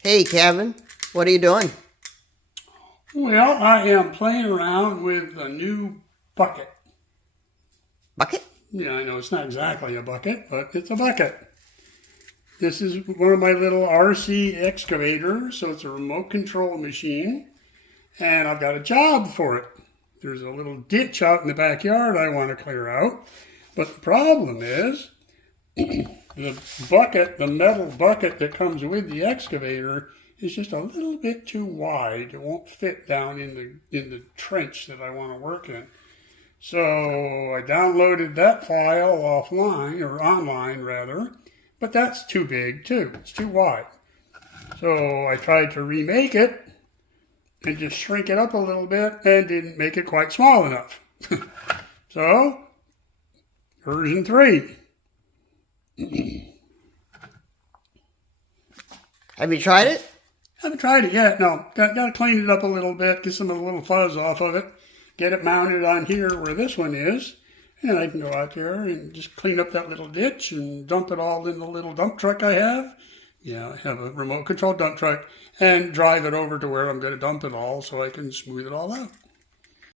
Hey, Kevin, what are you doing? Well, I am playing around with a new bucket. Bucket? Yeah, I know it's not exactly a bucket, but it's a bucket. This is one of my little RC excavators, so it's a remote control machine, and I've got a job for it. There's a little ditch out in the backyard I want to clear out, but the problem is the metal bucket that comes with the excavator is just a little bit too wide. It won't fit down in the trench that I want to work in. So I downloaded that file offline, or online rather, but that's too big too. It's too wide. So I tried to remake it and just shrink it up a little bit and didn't make it quite small enough. So, version 3. Have you tried it? Haven't tried it yet, no. Got to clean it up a little bit, get some of the little fuzz off of it, get it mounted on here where this one is, and I can go out there and just clean up that little ditch and dump it all in the little dump truck I have. Yeah, I have a remote control dump truck, and drive it over to where I'm going to dump it all so I can smooth it all out.